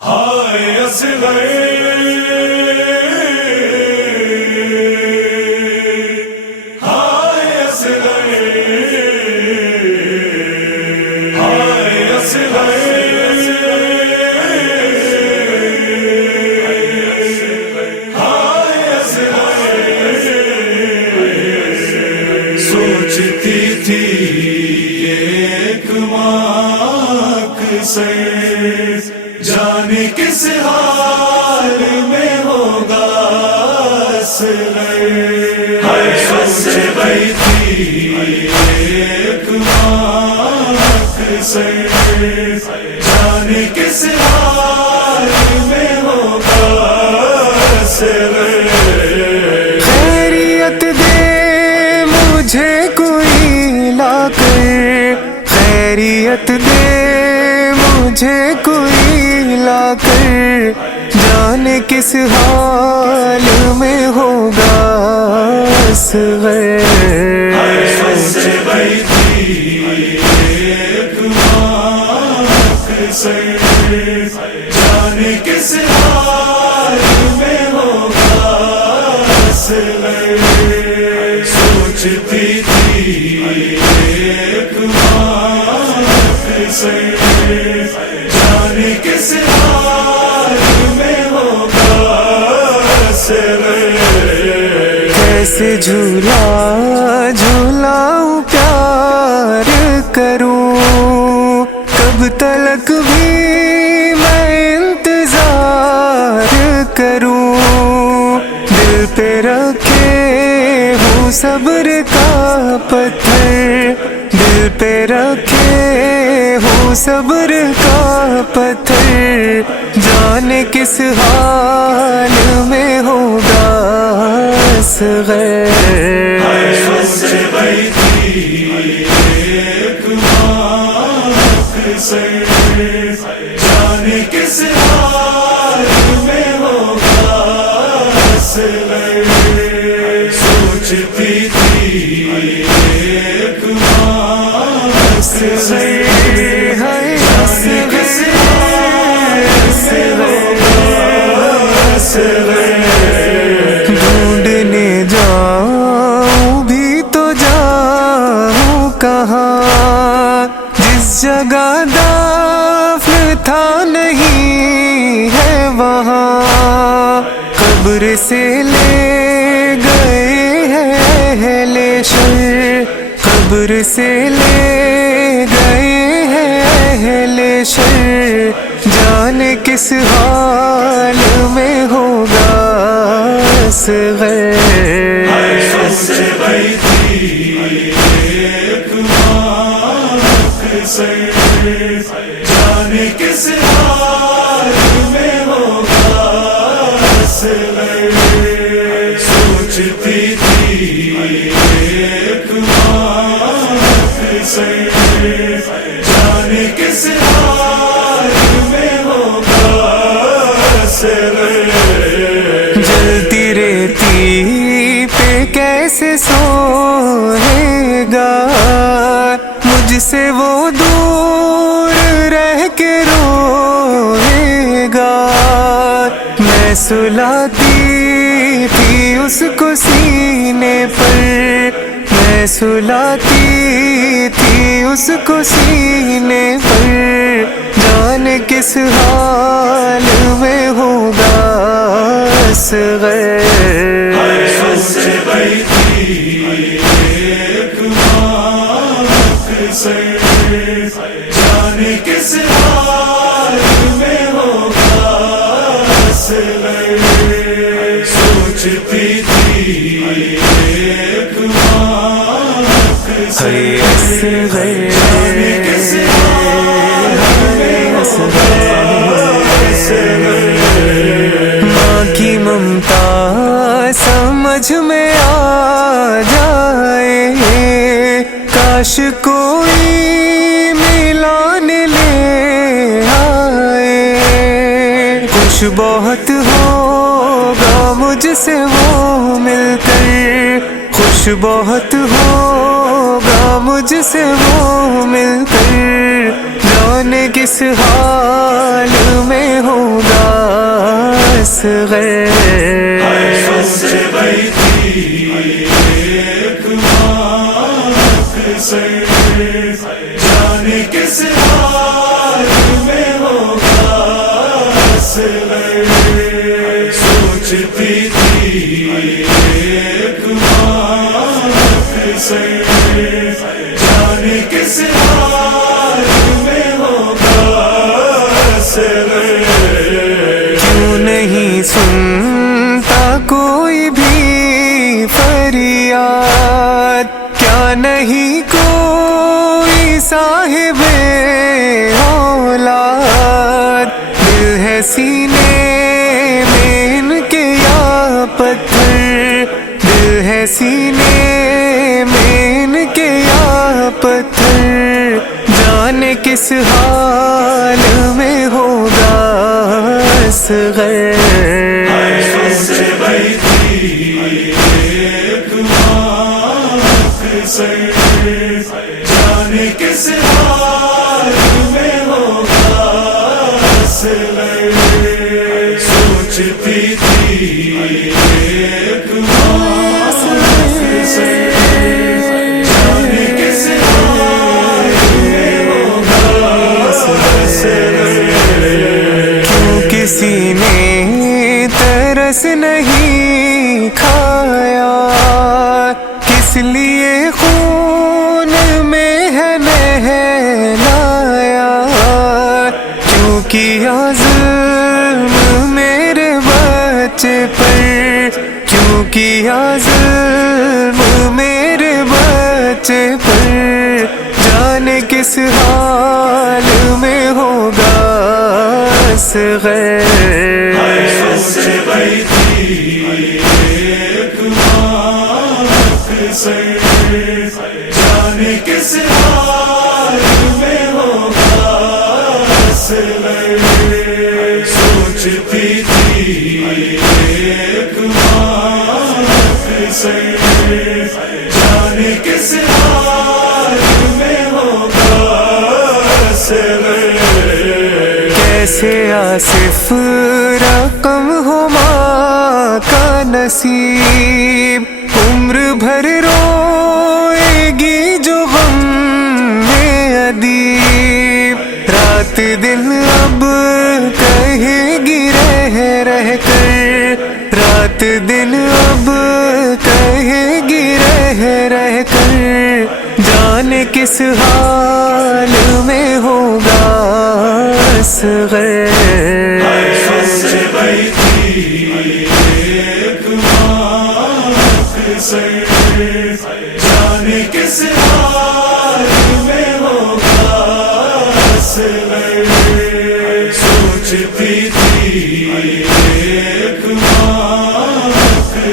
ہائے اصغر ہائے اصغر ہائے اصغر ہائے اصغر سوچتی تھی ایک ماں سے جانے کس حال میں ہوگا اصغر سوچ رہی تھی ایک ماں سے جانے کس حال میں ہوگا اصغر خیریت دے مجھے کوئی لا کر، خیریت دے مجھے کوئی لا کر، جانے کس حال میں ہوگا اصغر سوچ رہی تھی ایک ماں سے جانے کس حال میں ہوگا اصغر سوچتی تھی ایک ماں سے جانے کس حال میں ہوگا اصغر کیسے جھولا جھولاؤں پیار کروں، کب تلک بھی میں انتظار کروں، دل پہ رکھے ہوں صبر کا پتھر، دل پہ رکھے ہوں صبر کا پتھر، جانے کس حال میں ہوگا اصغر سوچ رہی تھی ایک ماں سے جانے کس حال میں ہوگا اصغر سوچتی تھی ایک ماں سے جانے کس حال میں ہوگا اصغر ڈھونڈنے جاؤں بھی تو جاؤں کہاں، جس جگہ دفن تھا نہیں ہے وہاں، قبر سے لے گئے ہیں اہل شر، قبر سے لے گئے ہیں اہل شر، جانے کس حال میں ہوگا اصغر سوچ رہی تھی ایک ماں سے جانے کس حال میں ہوگا اصغر سوچتی تھی ایک ماں سے جانے کس حال میں ہوگا اصغر جلتی ریتی پہ کیسے سوئے گا، مجھ سے وہ دور رہ کے روئے گا، میں سلاتی تھی اس کو سینے پر، میں سلاتی تھی اس کو سینے پر، جانے کس حال میں ہوگا اصغر سوچ رہی تھی ایک ماں سے جانے کس حال میں ہوگا اصغر سوچتی تھی ایک ماں سے جانے کس حال میں ہوگا اصغر ماں کی ممتا سمجھ میں آ جائے، کاش کوئی ملان لے آئے، خوش بہت ہوگا مجھ سے وہ مل کر، خوش بہت ہوگا مجھ سے وہ مل کر، جانے کس حال میں ہوگا اصغر جانے کس حال میں ہوگا اصغر سوچتی تھی ایک جانے کس حال میں ہوگا اصغر کیوں نہیں سنتا کوئی بھی فریاد کیا نہیں کوئی صاحب اولاد دل ہے سینے میں ان کے یا پتھر دل ہے سینے میں ان کے یا پتھر جانے کس حال میں ہوگا اصغر جانے کس حال میں ہوگا اصغر سوچتی تھی ایک جانے کس حال میں ہوگا اصغر کیوں کسی نے ترس نہیں کھایا کس لیے خون میں ہے نہلایا کیوں کیا ظلم میرے بچے پر کیوں کیا ظلم میرے بچے پر جانے کس حال میں ہوگا اصغر جانے کس حال میں ہوگا اصغر سوچتی تھی ایک جانے کس حال میں ہوگا اصغر کیسے آصف رقم ہو ماں کا نصیب عمر بھر روئے گی جو غم میں ادیب رات دن اب کہے گی رہ کر رات دن اب کہے گی رہ کر جانے کس حال میں ہوگا اصغر جانے کس حال میں ہوگا اصغر سوچتی تھی ایک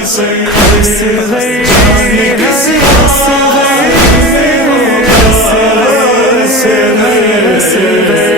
جانے کس حال میں ہوگا اصغر